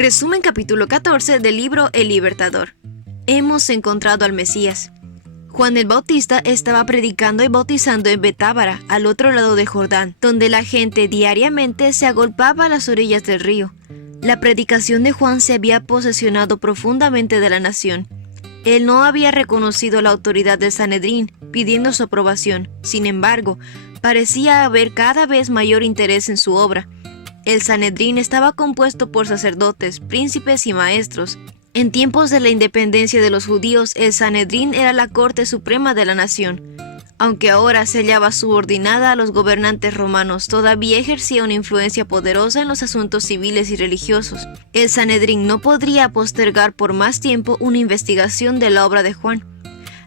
Resumen capítulo 14 del libro El Libertador. Hemos encontrado al Mesías. Juan el Bautista estaba predicando y bautizando en Betábara, al otro lado de Jordán, donde la gente diariamente se agolpaba a las orillas del río. La predicación de Juan se había posesionado profundamente de la nación. Él no había reconocido la autoridad del Sanedrín, pidiendo su aprobación. Sin embargo, parecía haber cada vez mayor interés en su obra. El Sanedrín estaba compuesto por sacerdotes, príncipes y maestros. En tiempos de la independencia de los judíos, el Sanedrín era la corte suprema de la nación. Aunque ahora se hallaba subordinada a los gobernantes romanos, todavía ejercía una influencia poderosa en los asuntos civiles y religiosos. El Sanedrín no podría postergar por más tiempo una investigación de la obra de Juan.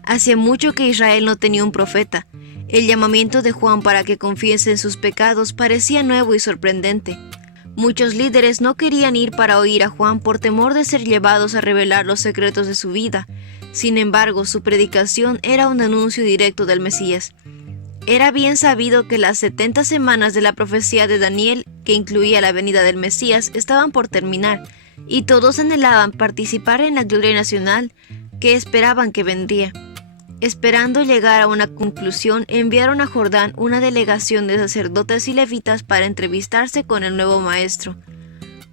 Hacía mucho que Israel no tenía un profeta. El llamamiento de Juan para que confiesen sus pecados parecía nuevo y sorprendente. Muchos líderes no querían ir para oír a Juan por temor de ser llevados a revelar los secretos de su vida. Sin embargo, su predicación era un anuncio directo del Mesías. Era bien sabido que las 70 semanas de la profecía de Daniel, que incluía la venida del Mesías, estaban por terminar, y todos anhelaban participar en la gloria nacional que esperaban que vendría. Esperando llegar a una conclusión, enviaron a Jordán una delegación de sacerdotes y levitas para entrevistarse con el nuevo maestro.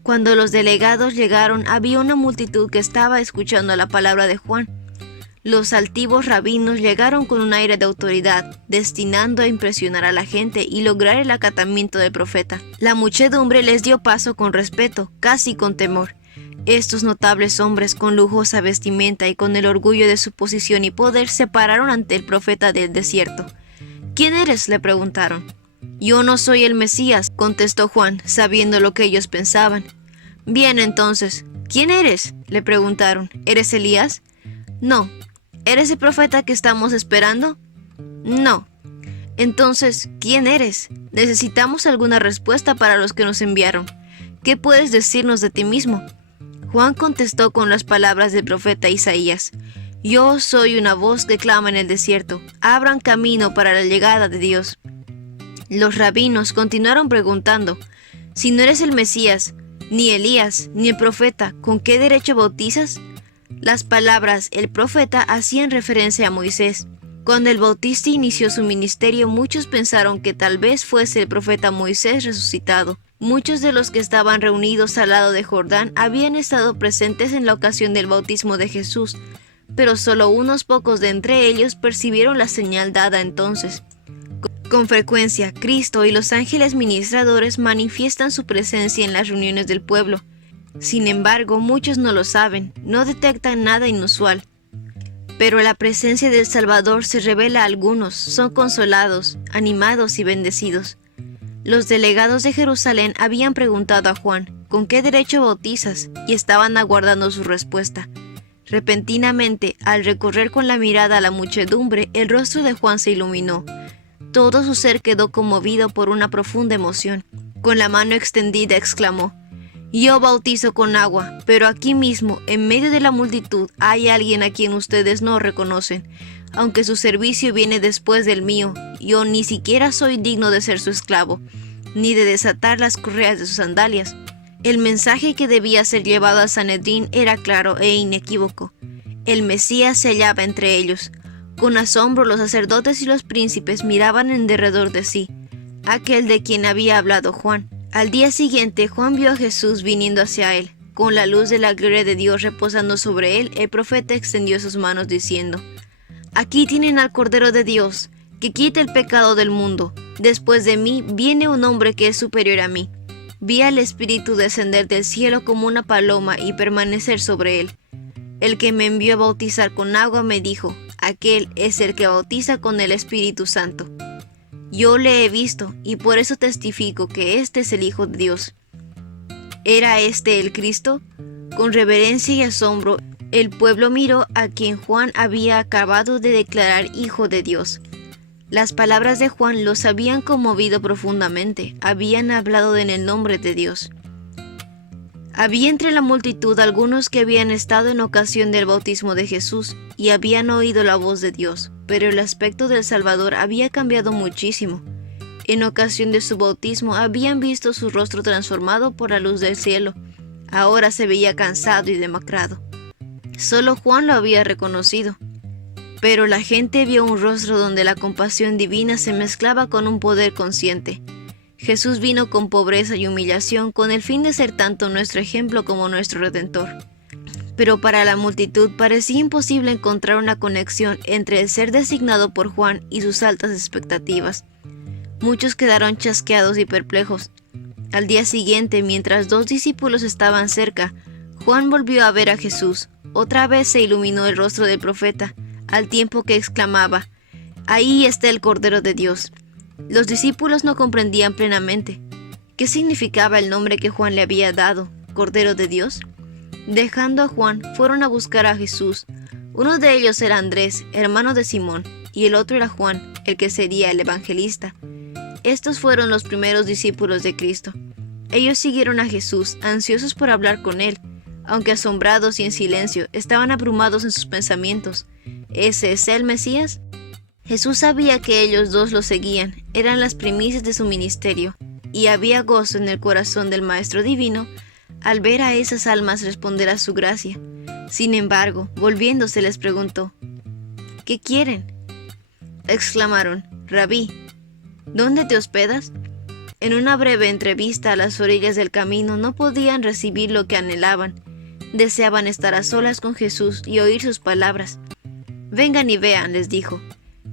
Cuando los delegados llegaron, había una multitud que estaba escuchando la palabra de Juan. Los altivos rabinos llegaron con un aire de autoridad, destinando a impresionar a la gente y lograr el acatamiento del profeta. La muchedumbre les dio paso con respeto, casi con temor. Estos notables hombres, con lujosa vestimenta y con el orgullo de su posición y poder, se pararon ante el profeta del desierto. ¿Quién eres?, le preguntaron. Yo no soy el Mesías, contestó Juan, sabiendo lo que ellos pensaban. Bien, entonces, ¿quién eres?, le preguntaron. ¿Eres Elías? No. ¿Eres el profeta que estamos esperando? No. Entonces, ¿quién eres? Necesitamos alguna respuesta para los que nos enviaron. ¿Qué puedes decirnos de ti mismo? Juan contestó con las palabras del profeta Isaías. Yo soy una voz que clama en el desierto. Abran camino para la llegada de Dios. Los rabinos continuaron preguntando. Si no eres el Mesías, ni Elías, ni el profeta, ¿con qué derecho bautizas? Las palabras el profeta hacían referencia a Moisés. Cuando el Bautista inició su ministerio, muchos pensaron que tal vez fuese el profeta Moisés resucitado. Muchos de los que estaban reunidos al lado de Jordán habían estado presentes en la ocasión del bautismo de Jesús, pero solo unos pocos de entre ellos percibieron la señal dada entonces. Con frecuencia, Cristo y los ángeles ministradores manifiestan su presencia en las reuniones del pueblo. Sin embargo, muchos no lo saben, no detectan nada inusual. Pero la presencia del Salvador se revela a algunos, son consolados, animados y bendecidos. Los delegados de Jerusalén habían preguntado a Juan, ¿con qué derecho bautizas?, y estaban aguardando su respuesta. Repentinamente, al recorrer con la mirada a la muchedumbre, el rostro de Juan se iluminó. Todo su ser quedó conmovido por una profunda emoción. Con la mano extendida exclamó, yo bautizo con agua, pero aquí mismo, en medio de la multitud, hay alguien a quien ustedes no reconocen. Aunque su servicio viene después del mío, yo ni siquiera soy digno de ser su esclavo, ni de desatar las correas de sus sandalias. El mensaje que debía ser llevado al Sanedrín era claro e inequívoco. El Mesías se hallaba entre ellos. Con asombro los sacerdotes y los príncipes miraban en derredor de sí, aquel de quien había hablado Juan. Al día siguiente, Juan vio a Jesús viniendo hacia él. Con la luz de la gloria de Dios reposando sobre él, el profeta extendió sus manos diciendo, Aquí tienen al Cordero de Dios, que quita el pecado del mundo. Después de mí viene un hombre que es superior a mí. Vi al Espíritu descender del cielo como una paloma y permanecer sobre él. El que me envió a bautizar con agua me dijo, aquel es el que bautiza con el Espíritu Santo. Yo le he visto y por eso testifico que este es el Hijo de Dios. ¿Era este el Cristo? Con reverencia y asombro, el pueblo miró a quien Juan había acabado de declarar Hijo de Dios. Las palabras de Juan los habían conmovido profundamente, habían hablado en el nombre de Dios. Había entre la multitud algunos que habían estado en ocasión del bautismo de Jesús y habían oído la voz de Dios, pero el aspecto del Salvador había cambiado muchísimo. En ocasión de su bautismo habían visto su rostro transformado por la luz del cielo. Ahora se veía cansado y demacrado. Solo Juan lo había reconocido. Pero la gente vio un rostro donde la compasión divina se mezclaba con un poder consciente. Jesús vino con pobreza y humillación con el fin de ser tanto nuestro ejemplo como nuestro Redentor. Pero para la multitud parecía imposible encontrar una conexión entre el ser designado por Juan y sus altas expectativas. Muchos quedaron chasqueados y perplejos. Al día siguiente, mientras 2 discípulos estaban cerca, Juan volvió a ver a Jesús. Otra vez se iluminó el rostro del profeta, al tiempo que exclamaba: «Ahí está el Cordero de Dios». Los discípulos no comprendían plenamente qué significaba el nombre que Juan le había dado, Cordero de Dios. Dejando a Juan, fueron a buscar a Jesús. Uno de ellos era Andrés, hermano de Simón, y el otro era Juan, el que sería el evangelista. Estos fueron los primeros discípulos de Cristo. Ellos siguieron a Jesús, ansiosos por hablar con él. Aunque asombrados y en silencio, estaban abrumados en sus pensamientos. ¿Ese es el Mesías? Jesús sabía que ellos dos lo seguían, eran las primicias de su ministerio, y había gozo en el corazón del Maestro Divino al ver a esas almas responder a su gracia. Sin embargo, volviéndose les preguntó: «¿Qué quieren?». Exclamaron: «Rabí, ¿dónde te hospedas?». En una breve entrevista a las orillas del camino no podían recibir lo que anhelaban. Deseaban estar a solas con Jesús y oír sus palabras. «Vengan y vean», les dijo.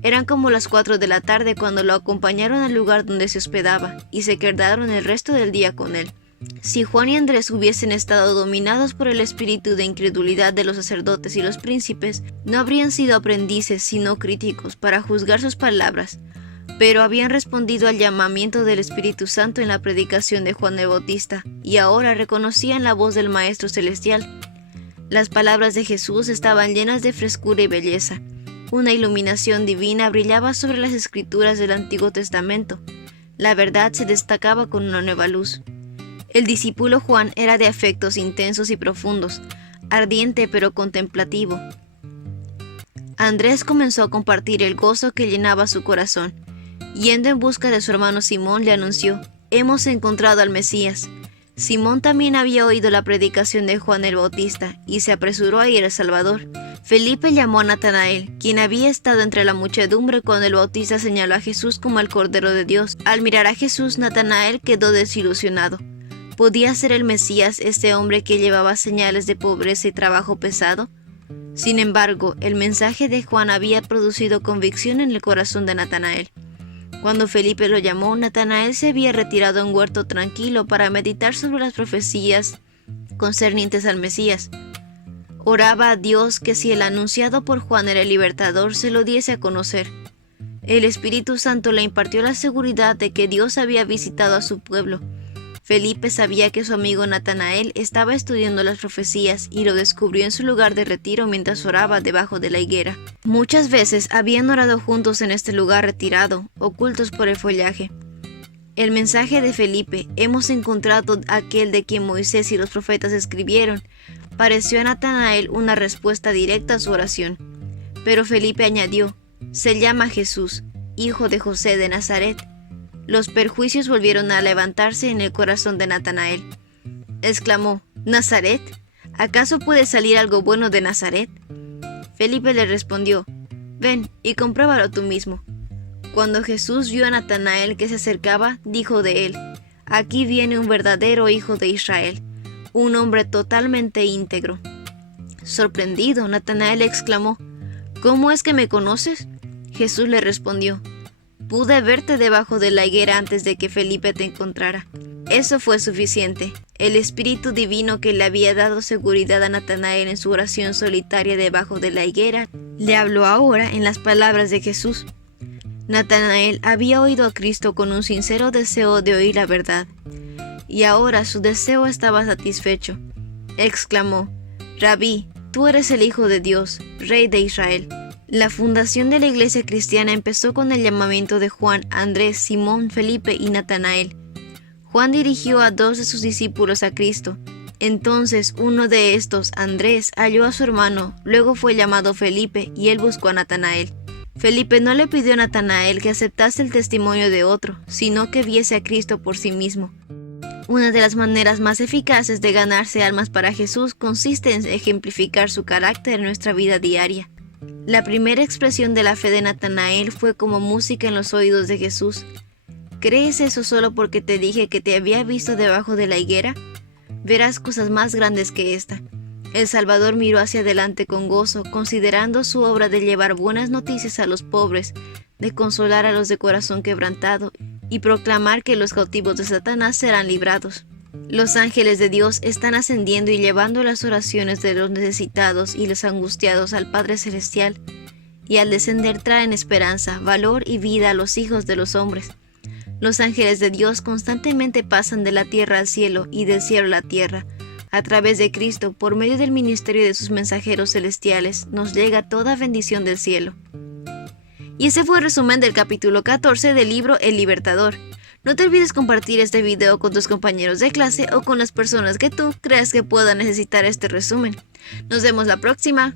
Eran como las 4 de la tarde cuando lo acompañaron al lugar donde se hospedaba y se quedaron el resto del día con él. Si Juan y Andrés hubiesen estado dominados por el espíritu de incredulidad de los sacerdotes y los príncipes, no habrían sido aprendices sino críticos para juzgar sus palabras, pero habían respondido al llamamiento del Espíritu Santo en la predicación de Juan el Bautista y ahora reconocían la voz del Maestro Celestial. Las palabras de Jesús estaban llenas de frescura y belleza. Una iluminación divina brillaba sobre las escrituras del Antiguo Testamento. La verdad se destacaba con una nueva luz. El discípulo Juan era de afectos intensos y profundos, ardiente pero contemplativo. Andrés comenzó a compartir el gozo que llenaba su corazón. Yendo en busca de su hermano Simón, le anunció: «Hemos encontrado al Mesías». Simón también había oído la predicación de Juan el Bautista y se apresuró a ir al Salvador. Felipe llamó a Natanael, quien había estado entre la muchedumbre cuando el Bautista señaló a Jesús como el Cordero de Dios. Al mirar a Jesús, Natanael quedó desilusionado. ¿Podía ser el Mesías este hombre que llevaba señales de pobreza y trabajo pesado? Sin embargo, el mensaje de Juan había producido convicción en el corazón de Natanael. Cuando Felipe lo llamó, Natanael se había retirado a un huerto tranquilo para meditar sobre las profecías concernientes al Mesías. Oraba a Dios que si el anunciado por Juan era el libertador, se lo diese a conocer. El Espíritu Santo le impartió la seguridad de que Dios había visitado a su pueblo. Felipe sabía que su amigo Natanael estaba estudiando las profecías y lo descubrió en su lugar de retiro mientras oraba debajo de la higuera. Muchas veces habían orado juntos en este lugar retirado, ocultos por el follaje. El mensaje de Felipe: «Hemos encontrado aquel de quien Moisés y los profetas escribieron», pareció a Natanael una respuesta directa a su oración. Pero Felipe añadió: «Se llama Jesús, hijo de José de Nazaret». Los perjuicios volvieron a levantarse en el corazón de Natanael. Exclamó: «¿Nazaret? ¿Acaso puede salir algo bueno de Nazaret?». Felipe le respondió: «Ven y compruébalo tú mismo». Cuando Jesús vio a Natanael que se acercaba, dijo de él: «Aquí viene un verdadero hijo de Israel, un hombre totalmente íntegro». Sorprendido, Natanael exclamó: «¿Cómo es que me conoces?». Jesús le respondió: «Pude verte debajo de la higuera antes de que Felipe te encontrara». Eso fue suficiente. El Espíritu Divino que le había dado seguridad a Natanael en su oración solitaria debajo de la higuera, le habló ahora en las palabras de Jesús. Natanael había oído a Cristo con un sincero deseo de oír la verdad, y ahora su deseo estaba satisfecho. Exclamó: «Rabí, tú eres el Hijo de Dios, Rey de Israel». La fundación de la Iglesia cristiana empezó con el llamamiento de Juan, Andrés, Simón, Felipe y Natanael. Juan dirigió a 2 de sus discípulos a Cristo. Entonces uno de estos, Andrés, halló a su hermano, luego fue llamado Felipe y él buscó a Natanael. Felipe no le pidió a Natanael que aceptase el testimonio de otro, sino que viese a Cristo por sí mismo. Una de las maneras más eficaces de ganarse almas para Jesús consiste en ejemplificar su carácter en nuestra vida diaria. La primera expresión de la fe de Natanael fue como música en los oídos de Jesús. ¿Crees eso solo porque te dije que te había visto debajo de la higuera? Verás cosas más grandes que esta. El Salvador miró hacia adelante con gozo, considerando su obra de llevar buenas noticias a los pobres, de consolar a los de corazón quebrantado y proclamar que los cautivos de Satanás serán librados. Los ángeles de Dios están ascendiendo y llevando las oraciones de los necesitados y los angustiados al Padre Celestial, y al descender traen esperanza, valor y vida a los hijos de los hombres. Los ángeles de Dios constantemente pasan de la tierra al cielo y del cielo a la tierra. A través de Cristo, por medio del ministerio de sus mensajeros celestiales, nos llega toda bendición del cielo. Y ese fue el resumen del capítulo 14 del libro El Libertador. No te olvides compartir este video con tus compañeros de clase o con las personas que tú creas que puedan necesitar este resumen. Nos vemos la próxima.